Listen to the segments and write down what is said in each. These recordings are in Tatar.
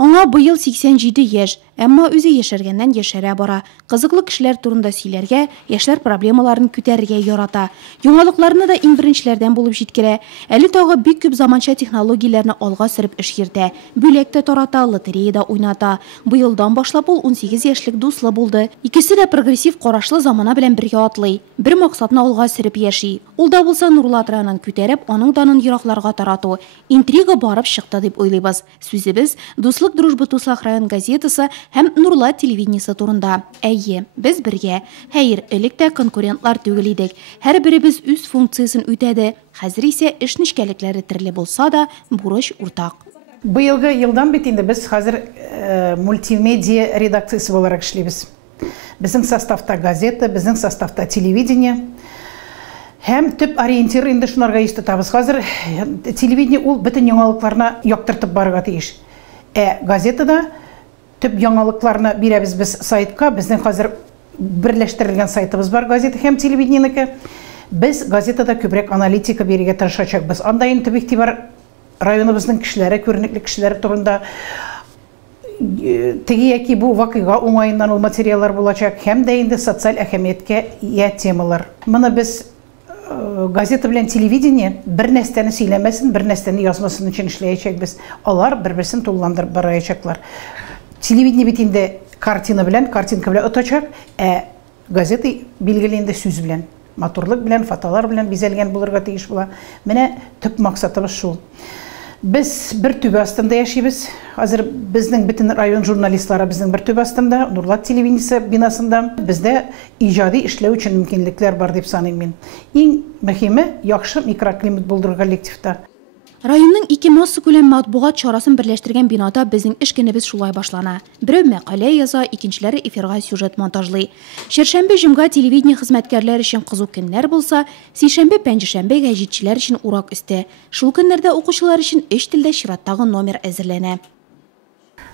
Аңа быйыл 87 яшь, әмма үзе яшәргәннән яшәрә бара. Кызыклы кешеләр турында сөйләргә, яшьләр проблемаларын күтәрергә ярата. Яңалыкларны да иң беренчеләрдән булып җиткерә. Әле тагы бик күп заманча технологияләрне алга сөреп эш йөртә. Бүләк тә тарата, лотереяда уйната. Быелдан башлап ул 18 яшьлек дуслы булды. Икесе дә прогрессив карашлы замана белән бергә атлый. Бер максатны алга сөреп яши. Ул да булса Нурлат районын күтәреп, аның данын еракларга тарату. Интрига барып чыкты дип уйлыйбыз. Сүзебез Дуслык дружба туслах район газетасы һәм Нурлат телевидениесе турында. Әйе, без бергә. Хәер, элек тә конкурентлар түгел идек. Һәрберебез үз функциясын үтәде. Хәзер исә эш нечкәлекләре төрле булса да, бурыч уртак. Быелгы елдан бит инде без хәзер мультимедиа редакциясе буларак эшлибез. Безнең составта газета, безнең составта телевидение. Һәм төп ориентир инде шунарга естетабыз. Хәзер телевидение ул бөтен яңалыкларны яктыртып барырга тиеш. Газетада төп яңалыкларны бирәбез без сайтка. Безнең хәзер берләштерелгән сайтыбыз бар, газета һәм телевидениенеке. Без газетада күбрәк аналитика бирергә тырышачакбыз. Анда инде төп игътибар районыбызның кешеләре, күренекле кешеләре турында теге яки бу вакыйга уңаеннан ул материаллар булачак һәм дә инде социаль әһәмияткә ия темалар. Моны без газета белән телевидение бер нәрсәне сөйләмәсен, бер нәрсәне язмасын өчен эшләячәкбез. Алар бер-берсен тулыландырып барачаклар. Телевидение бит инде картинка белән отачак, газета билгеле инде сүз белән, матурлык белән, фотолар белән бизәлгән булырга тиеш була. Менә төп максатыбыз шул. Без бер түбә астында яшибез. Хәзер безнең бөтен район журналистлары безнең бер түбә астында, Нурлат телевидениесе бинасында. Бездә иҗади эшләү өчен мөмкинлекләр бар дип саныйм мин. Иң мөһиме яхшы микроклимат булдыру коллективта. Районның 2 масса күләм матбугат чарасын берләштергән бинада безнең эш көнебез шулай башлана. Берәү мәкалә яза, икенчеләре эфирга сюжет монтажлый. Чәршәмбе җомга телевидение хезмәткәрләре өчен кызу көннәр булса, сишәмбе, пәнҗешәмбе гәҗитчеләр өчен урак өсте. Шул көннәрдә укучылар өчен 3 телдә чираттагы номер әзерләнә.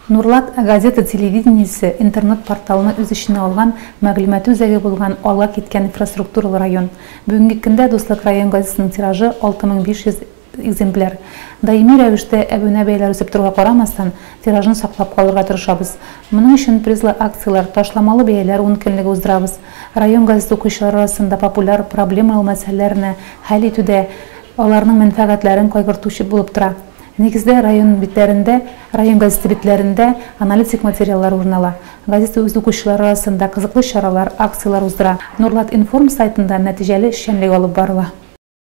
Нурлат газета телевидениесе интернет порталына үз эченә алган, мәгълүмат үзәге булган, алга киткән инфраструктуралы район. Бүгенге көндә Дуслык район газетасының тиражы 6500 экземпляр. Даими рәвештә әбүнә бәяләр үсеп торуга карамастан, тиражын саклап калырга тырышабыз. Моның өчен призлы акциялар, ташламалы бәяләр 10 көнлеге уздырабыз. Район газета укучылары арасында популяр проблемалы мәсьәләләрне хәл итүдә аларның мәнфәгатьләрен кайгыртучы булып тора. Нигездә район битләрендә, район газеты битләрендә аналитик материаллар урнала. Газета үз укучылары арасында кызыклы чаралар, акциялар уздыра. Нурлат информ сайтында нәтиҗәле эшчәнлек алып барыла.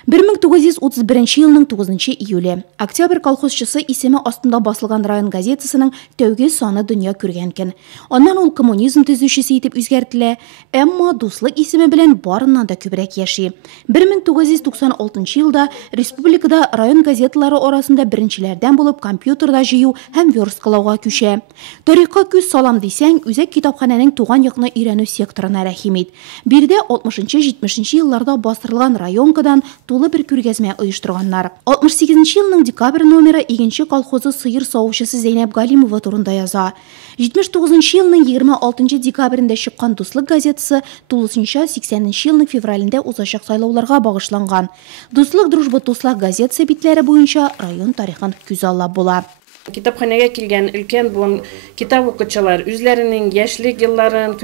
1931 елның 9 июле. Октябрь колхозчысы исеме астында басылган район газетасының тәүге саны дөнья күргән көн. Аннан ул коммунизм төзүчесе итеп үзгәртелә, әмма дуслык исеме белән барыннан да күбрәк яши. 1996 елда республикада район газеталары арасында беренчеләрдән булып компьютерда җыю һәм версткалауга күчә. Тарихка күз салам дисәң, үзәк китапханәнең туган якны өйрәнү секторына рәхим ит. Бирдә 60-70 елларда бастырылган районкадан тулы бер күргәзмә оештырганнар. 68 елның декабрь номеры 2нче колхозы сыер савучысы Зәйнәп Галимова турында яза. 79 елның 26 декабрендә чыккан Дуслык газетасы тулысынча 80 елның февралендә узачак сайлауларга багышланган. Дуслык дружба туслак газетасы битләре буенча район тарихын күз аллап була. Китапханәгә килгән өлкән буын китап укучылар үзләренең яшьлек елларын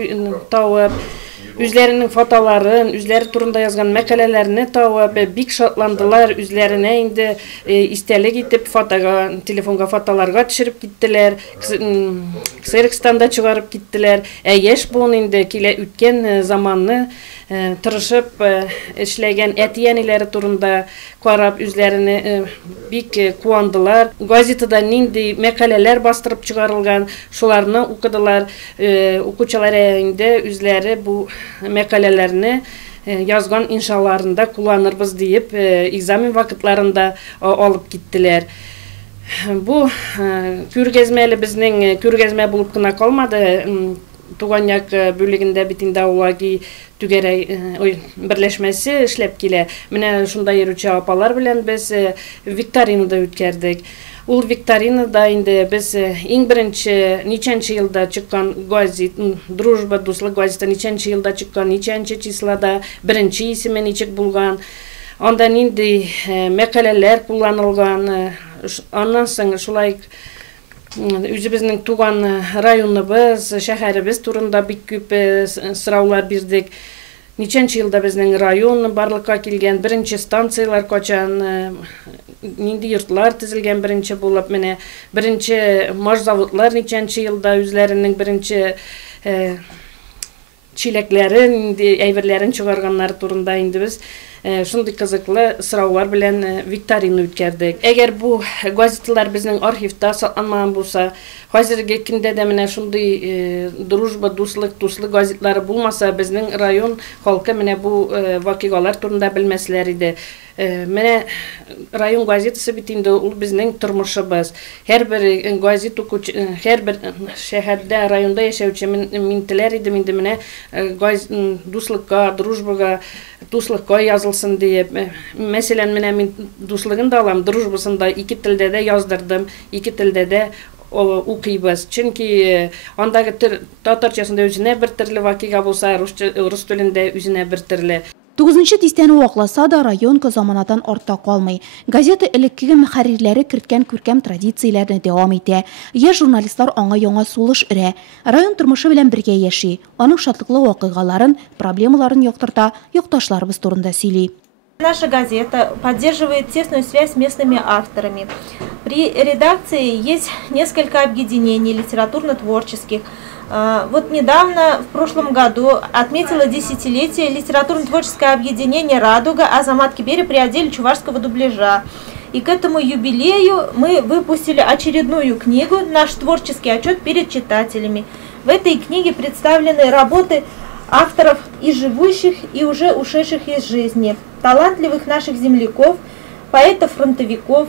тавып, үзләренең фотоларын, үзләре турында язган мәкаләләрне тавып, бик шатландылар, үзләренә инде истәлек итеп телефонга фотоларга төшереп киттеләр, ксерокстанда чыгарып киттеләр. Яшь буын инде килә үткән заманны тырышып эшләгән әтияниләре турында карап үзләренә бик куандылар. Газетада нинди мәкаләләр бастырып чыгарылган, шуларны укыдылар. Укучылар инде үзләре бу мәкаләләрне язган иншаларында кулланырбыз дип, экзамен вакытларында алып киттеләр. Бу күргәзмәле безнең күргәзмә булып кына калмады. Туганьяк бүлегендә бит инде аулаги түгәрәй берләшмәсе эшләп килә. Менә шунда йөрүче апалар белән без викторинада үткәрдек. Ул викторинада инде без иң беренче ничәнче елда чыккан газет Дружба, дуслык газеты ничәнче елда чыккан, ничәнче числода, беренче исеме ничек булган. Анда нинди мәкаләләр кулланылган. Аннан соң шулай үзебезнең туган районыбыз, шәһәребез турында бик күп сораулар бирдек. Ничәнче елда безнең район барлыкка килгән, беренче станциялар качан, нинди йортлар төзелгән беренче булып, менә беренче машзаводлар ничәнче елда үзләренең беренче чиләкләрен, әйберләрен чыгарганнар турында инде без шундый кызыклы сораулар белән викторина үткәрдек. Әгәр бу газеталар безнең архивта сакланган булса, хәзерге көндә дә менә шундый Дружба, дуслык газетлары булмаса, безнең район халкы менә бу вакыйгалар турында белмәсләр иде. Менә район газетасы бит инде ул безнең тормышыбыз. Һәрбер газет укучы, һәрбер шәһәрдә, районда яшәүче мин теләр идем инде менә дуслыкка, дружбага, дуслыкка язылсын дип. Мәсәлән, менә мин дуслыгын да алам, дружбасын да ике телдә дә яздырдым, ике телдә дә укыйбыз. Чөнки андагы татарчасында үзенә бер төрле вакыйга булса, рус телендә үзенә бер төрле. 9-нчы тистәне вакласа да районка заманатан артта калмый. Газета элеккеге мөхәррирләре керткән күркәм традицияләрне дәвам итә. Яшь журналистлар аңа яңа сулыш өрә. Район тормышы белән бергә яши. Аның шатлыклы вакыйгаларын, проблемаларын яктырта, якташларыбыз турында сөйли. Наша газета поддерживает тесную связь с местными авторами. При редакции есть несколько объединений литературно-творческих. Вот недавно, в прошлом году, отметило десятилетие литературно-творческое объединение «Радуга» Азамат Кибери при отделе чувашского дубляжа. И к этому юбилею мы выпустили очередную книгу, наш творческий отчет перед читателями. В этой книге представлены работы авторов и живущих, и уже ушедших из жизни, талантливых наших земляков, поэтов-фронтовиков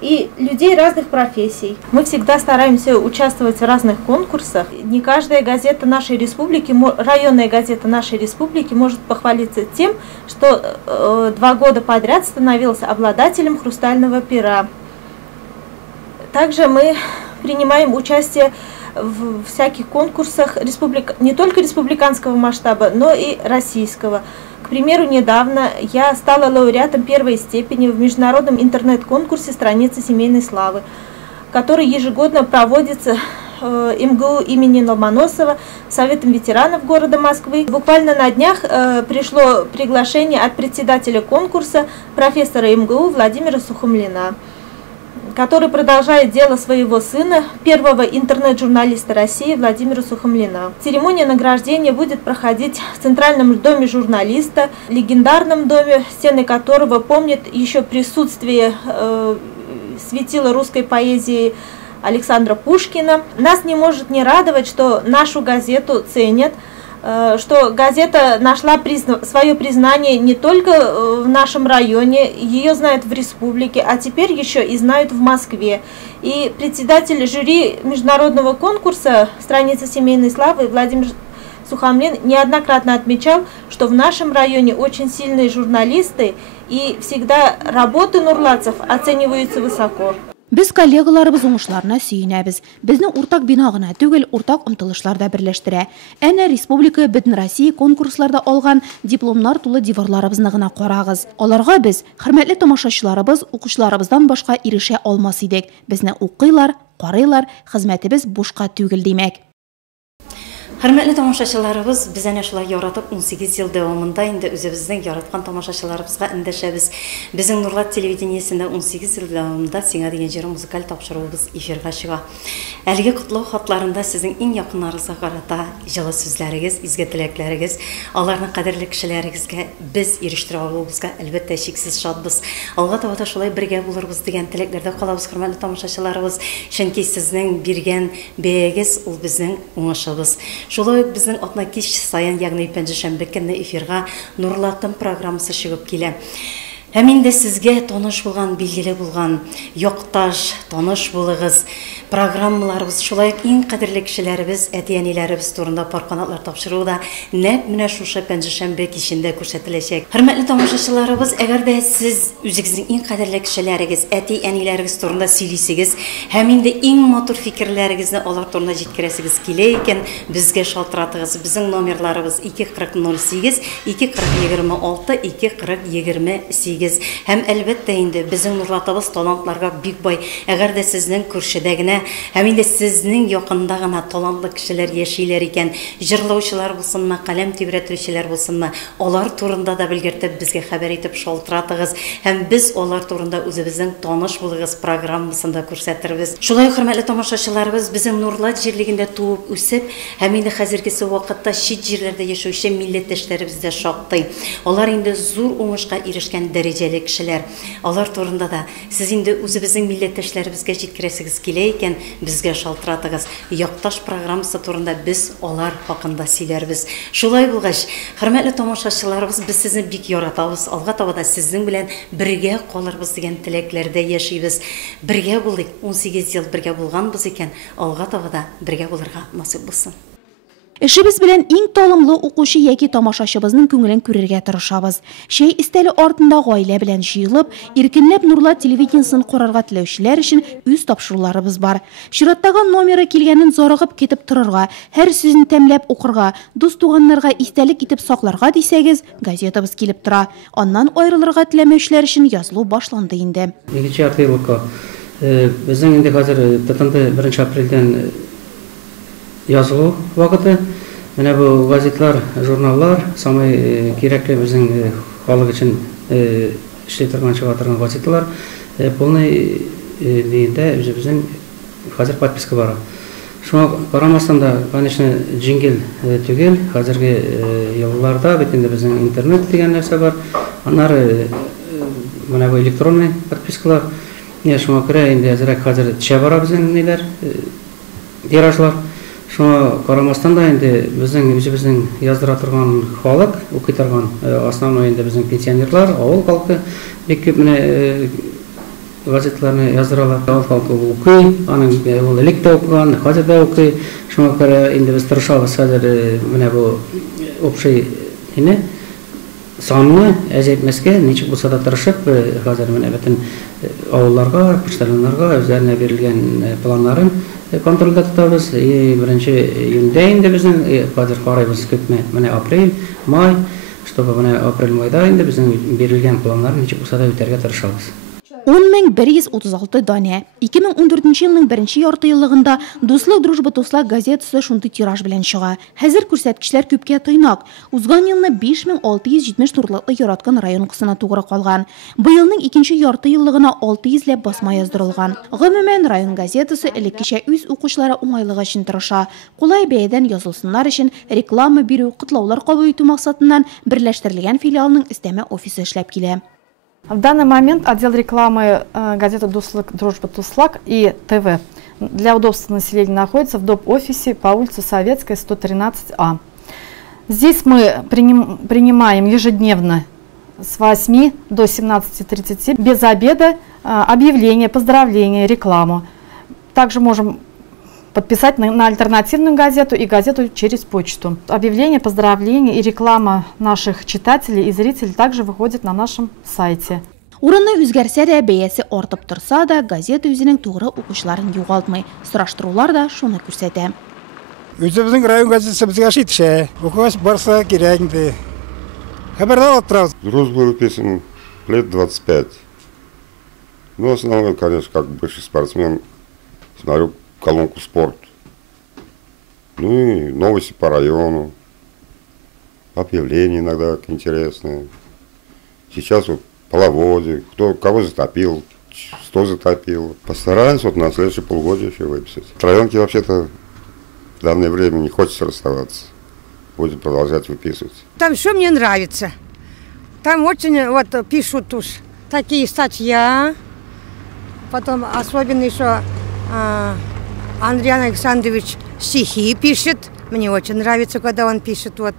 и людей разных профессий. Мы всегда стараемся участвовать в разных конкурсах. Не каждая газета нашей республики, районная газета нашей республики может похвалиться тем, что 2 года подряд становился обладателем «Хрустального пера». Также мы принимаем участие в всяких конкурсах не только республиканского масштаба, но и российского. К примеру, недавно я стала лауреатом 1-й степени в международном интернет-конкурсе «Страницы семейной славы», который ежегодно проводится МГУ имени Ломоносова Советом ветеранов города Москвы. Буквально на днях пришло приглашение от председателя конкурса, профессора МГУ Владимира Сухомлина, который продолжает дело своего сына, первого интернет-журналиста России Владимира Сухомлина. Церемония награждения будет проходить в Центральном доме журналиста, легендарном доме, стены которого помнят еще присутствие светила русской поэзии Александра Пушкина. Нас не может не радовать, что нашу газету ценят, что газета нашла свое признание не только в нашем районе, ее знают в республике, а теперь еще и знают в Москве. И председатель жюри международного конкурса «Страница семейной славы» Владимир Сухомлин неоднократно отмечал, что в нашем районе очень сильные журналисты, и всегда работы нурлатцев оцениваются высоко. Без коллегаларыбыз уңышларына сөйенәбез. Безне уртак бина гына түгел, уртак омтылышларда берләштерә. Әнә республика бөтен Россия конкурсларда алган дипломнар тулы диварларыбызны гына карагыз. Аларга без, хөрмәтле тамашачыларыбыз, укучыларыбыздан башка ирешә алмас идек. Безне укыйлар, карыйлар, хезмәтебез бушка түгел димәк. Hörmətli tamaşaçılarımız, biz әнә шулай яратып 18 ел дәвамында инде үзебезнең яраткан тамашачыларыбызга эндәшәбез. Безнең Нурлат телевидениесендә 18 ел дәвамында сиңа дигән җыр музыкаль тапшыруыбыз эфирга чыга. Әлеге котлау хатларында сезнең иң якыннарыгызга карата җылы сүзләрегез, изге теләкләрегез, аларның кадерле кешеләрегезгә без ирештерә алуыбызга әлбәттә шиксез шатбыз. Алга таба да шулай бергә булырбыз дигән теләкләрдә калабыз, хөрмәтле тамашачыларыбыз. Чөнки сезнең биргән бәягез ул безнең уңышыбыз. Шулай безнең атна кич саен, ягъни пәнҗешәмбе көнне эфирга Нурлатым программасы чыгып килә. Һәм инде сезгә таныш булган, билгеле булган, якташ, таныш булыгыз. Программаларыбыз, шулай иң кадерле кешеләребез, әти-әниләребез турында парканатлар тапшыру да нәкъ менә шушы пәнҗешәмбе кичендә күрсәтеләчәк. Хөрмәтле тамашачыларыбыз, әгәр дә сез үзегезнең иң кадерле кешеләрегез, әти-әниләрегез турында сөйлисегез, һәм инде иң матур фикерләрегезне алар турында җиткерәсегез килә икән, безгә шалтыратыгыз. Безнең номерларыбыз 24008 24026 24028. Һәм әлбәттә инде безнең Нурлатыбыз талантларга бик бай. Әгәр дә сезнең күршедә генә һәм инде сезнең якында гына талантлы кешеләр яшиләр икән, җырлаучылар булсынмы, каләм тибрәтүчеләр булсынмы, алар турында да белгертеп безгә хәбәр итеп шалтыратыгыз. Һәм без алар турында үзебезнең таныш булыгыз программасында күрсәтербез. Шулай хөрмәтле тамашачыларыбыз, безнең Нурлат җирлегендә туып үсеп, һәм инде хәзергесе вакытта чит җирләрдә яшәүче милләттәшләребез дә шактый. Алар инде зур уңышка ирешкән дәрәҗәле кешеләр. Алар турында да сез инде үзебезнең милләттәшләребезгә җиткерәсегез килә икән, безгә шалтыратыгыз. Якташ программасы турында без алар хакында сөйләрбез. Шулай булгач, хөрмәтле тамашачыларыбыз, без сезне бик яратабыз. Алга таба да сезнең белән бергә калырбыз дигән теләкләрдә яшибез. Бергә булыйк. 18 ел бергә булганбыз икән, алга таба да бергә булырга насыйп булсын. Эшебез белән иң талымлы укучы яки тамашачыбызның күңелен күрергә тырышабыз. Шәй истәле артында гаилә белән җыелып, иркенләп Нурлат телевидениесын карарга теләүчеләр өчен үз тапшыруларыбыз бар. Чираттагы номеры килгәнен зарыгып кетеп торырга, һәр сүзен тәмләп укырга, дус-туганнарга истәлек итеп сакларга дисәгез, газетабыз килеп тора. Аннан аерылырга теләмәүчеләр өчен язылу башланды инде. Игенче артелка безнең инде хәзер 1 апрельдән yazılı vakıtı. Менә бу газетлар, журналлар самый кирәкле безнең халык өчен эшли торган чыга торган газетлар. Полный дигәндә безнең хәзер подписка бар. Шуңа карамастан да, конечно, җиңел түгел. Хәзерге елларда бит инде безнең интернет дигән нәрсә бар. Аннары менә бу электронный подпискалар. Шуңа күрә инде хәзер төшә бара безнең ниләр, тиражлар. Шуңа карамастан да инде безнең үзебезнең яздыра торган халык, укый торган основной инде безнең пенсионерлар, авыл халкы бик күп менә газетларны яздыралар. Авыл халкы укый, аның ул электә укыган, хәзер дә укый. Шуңа күрә инде без тырышабыз хәзер менә бу общий санны әзәйтмәскә, ничек булса да тырышып, хәзер менә бөтен авылларга, почтальоннарга үзләренә бирелгән планнарын контрольдә тотабыз. Беренче июньдә инде безнең хәзер карыйбыз күпме, менә апрель, май, чтобы менә апрель-майда инде безнең бирелгән планнарны ничек булса да үтәргә тырышабыз. 10136 дане. 2014 елның 1-нче ярты еллыгында Дуслык дружба туслак газетасы шундый тираж белән чыга. Хәзер күрсәткечләр күпкә тыйнак. Узган елны 5670 турлыклы яраткан район кысына тугры калган. Быелның 2-нче ярты еллыгына 600 ләп басма яздырылган. Гомумән район газетасы элеккечә үз укучылары уңайлыгы өчен тырыша. Кулай бәядән язылсыннар өчен реклама бирү, котлаулар кабул итү максатыннан берләштерелгән филиалның эстәмә офисы эшләп килә. В данный момент отдел рекламы газеты «Дуслык, дружба, туслак» и ТВ для удобства населения находится в доп-офисе по улице Советская, 113А. Здесь мы принимаем ежедневно с 8 до 17:30 без обеда объявления, поздравления, рекламу. Также можем подписать на альтернативную газету и газету через почту. Объявления, поздравления и реклама наших читателей и зрителей также выходит на нашем сайте. Урынны үзгәрсә дә, бәясе артып торса да, газета үзенең тугры укучыларын югалтмый. Сораштырулар да шуны күрсәтә. Үзебезнең район газетасы безгә җитешә. Укыгач барса кирәк инде. Хәбәрдә отраз. Взрослый песен лет 25. Ну, основной, конечно, как бывший спортсмен, смотрю колонку «Спорт». Ну и новости по району, объявления иногда интересные. Сейчас вот половозе, кто кого затопил, что затопил. Постараемся вот на следующее полгодие еще выписать. Районки вообще-то в данное время не хочется расставаться. Будем продолжать выписывать. Там все мне нравится. Там очень вот пишут уж такие статьи. Потом особенно еще Андрей Александрович стихи пишет. Мне очень нравится, когда он пишет. Вот.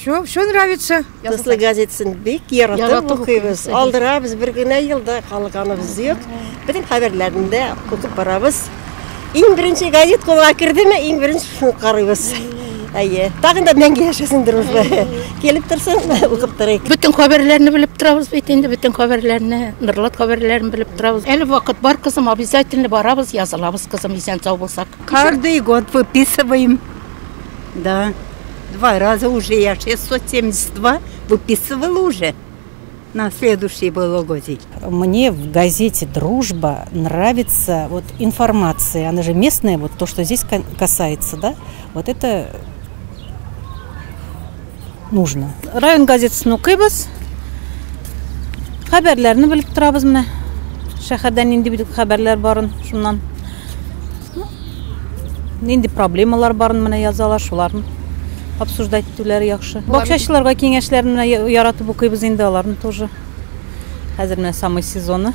Все нравится. Дуслык газетасын бик яратып укыйбыз. Алдырабыз бер генә елда калганыбыз юк. Бөтен хәбәрләрендә укып барабыз. Иң беренче газет кулга кирдеме, иң беренче шуны карыйбыз. Әйе, тагын да мәңге яшәсен дружба. Келип торсын, укып торыйк. Бүтән хәбәрләрне белеп торабыз бит инде, бүтән хәбәрләрне, Нурлат хәбәрләрен белеп торабыз. Әле вакыт бар, кызым, обязательно барабыз, язылабыз, кызым, исән сау булсак. Каждый год выписываем. Да. 2 раза уже я 672 выписывала уже на следующий полугодие. Мне в газете «Дружба» нравится вот информация, она же местная, вот то, что здесь касается, да, вот это нужно. Район газетасын укыйбыз, хәбәрләрне белеп торабыз менә. Шәһәрдән инде бит хәбәрләр барын, шуннан. Инде проблемалар барын менә язалар, шуларны обсуждать итүләре яхшы. Бакчачыларга киңәшләрне менә яратып укыйбыз инде аларны тоже. Хәзер менә самый сезоны.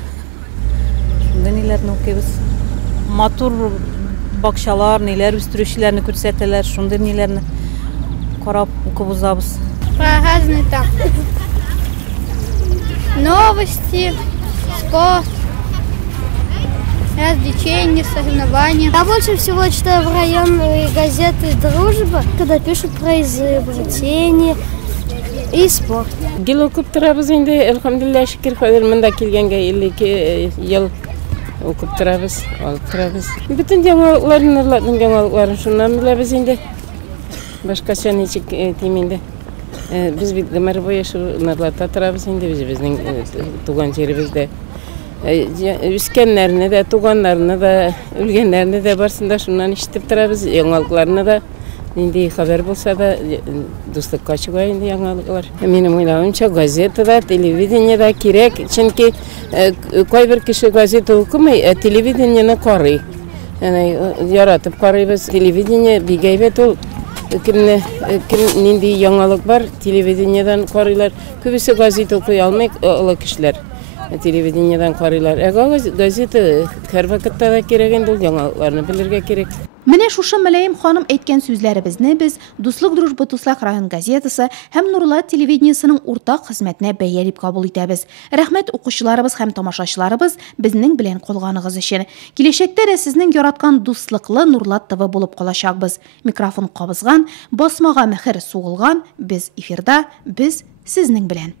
Шунда ниләрне укыйбыз. Матур бакчалар, ниләр үстерүчеләрне күрсәтәләр, шунда ниләрне карап укып узабыз. Разные там новости, спорт, развлечения, соревнования. Я больше всего читаю в районные газеты «Дружба», когда пишут про изобретение и спорт. Гел укып торабыз инде, әлхәмдулилlah, шөкер, хәзер монда килгәнгә 52 ел укып торабыз, алып торабыз. Бүтән яңалыкларны, Нурлатның яңалыкларын шуннан беләбез инде. Башкача ничек тим инде. Без бит гомер буе Нурлатта торабыз инде, безнең туган җиребездә. Үскәннәрне дә, туганнарны да, үлгәннәрне дә барсында шуннан ишетеп торабыз. Яңалыкларны да инде хәбәр булса да дуслыкка чыга инде яңалыклар. Минем уйлавымча газетада, телевидениеда кирәк, чөнки кайбер кеше газета укымый, телевидениене карый. Яны яратып карыйбыз. Телевидение бик әйбәт ул. Кем нинди яңалык бар, телевидениедан карыйлар. Күбесе газета укый алмый олы кешеләр. Телевидениедан карыйлар. Газета һәр вакытта да кирәк инде, ул яңалыкларны белергә кирәк. Менә шушы Мөләйим ханым әйткән сүзләребезне біз Дуслык Дружба Туслак район газетасы һәм Нурлат телевидениесының уртак хезмәтенә бәя дип кабул итәбез. Рәхмәт укучыларыбыз һәм тамашачыларыбыз безнең белән калганыгыз өчен. Киләчәктә дә сезнең яраткан дуслыклы Нурлат ТВ булып калачакбыз. Микрофон кабызган, басмага мөхер сугылган, без эфирда, без сезнең белән.